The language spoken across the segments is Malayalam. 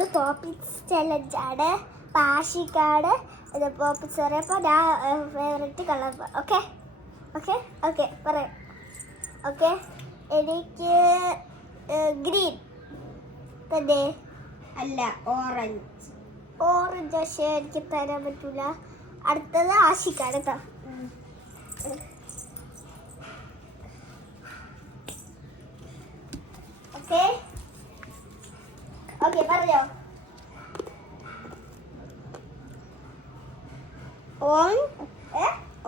ഇത് പോപ്പിക്സ് ചലഞ്ചാണ്. പാഷിക്കാട് ഇത് പോപ്പിക്സ് പറയുമ്പോൾ ഞാൻ favourite colour. Okay okay okay പറയാം. ഓക്കെ എനിക്ക് ഗ്രീൻ തന്നെ. അല്ല, ഓറഞ്ച്. ഓറഞ്ച് പക്ഷേ എനിക്ക് തരാൻ പറ്റൂല. അടുത്തത് ആഷിക്കാണ് കേട്ടോ. ഓക്കെ ഓക്കെ പറഞ്ഞോ.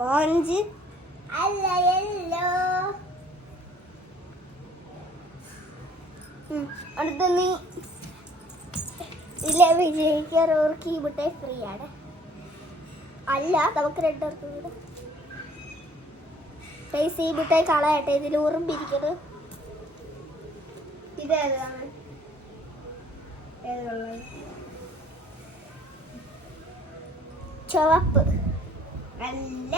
ഓറഞ്ച് അല്ല, യെല്ലോ. അടുത്ത നീ ഇല്ല, വിജയിക്കാറവർക്ക് ഈ മിഠായി ഫ്രീ ആണ്. അല്ല, നമുക്ക് രണ്ടുപേർക്കും കൂടെ പൈസ ഈ മിഠായി കളയട്ടെ. ഇതിൽ ഉറുമ്പിരിക്കണ്. ഇതേതാണ്? ചുവപ്പ്. അല്ല,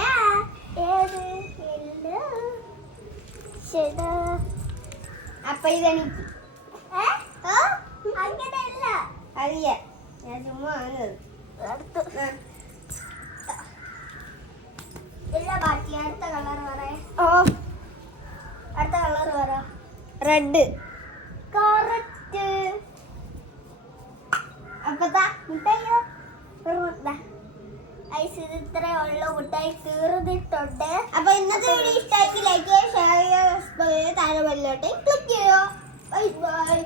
ഏത്? യെല്ലോ. ശരി. അപ്പൊ ഇതെനിക്ക്. അങ്ങനെയല്ല. അറിയ, ഞാൻ ചുമ്മാ വാങ്ങുന്നത്. അടുത്ത് ഇല്ല, ബാക്കി അടുത്ത കളർ പറയാം. അടുത്ത കളർ പറ. റെഡ്. കറക്റ്റ്. അപ്പൊ മുട്ടായിയോ? ഇത്രേ ഉള്ളു. മുട്ടായി തീർന്നിട്ടുണ്ട്. അപ്പൊ ഇന്നത്തെ വീഡിയോ ഇഷ്ടമാക്കി ലൈക്ക് ചെയ്യുക, ഷെയർ ചെയ്യുക, താഴെ ബെല്ലോട്ട് ക്ലിക്ക് ചെയ്യുക. Bye bye.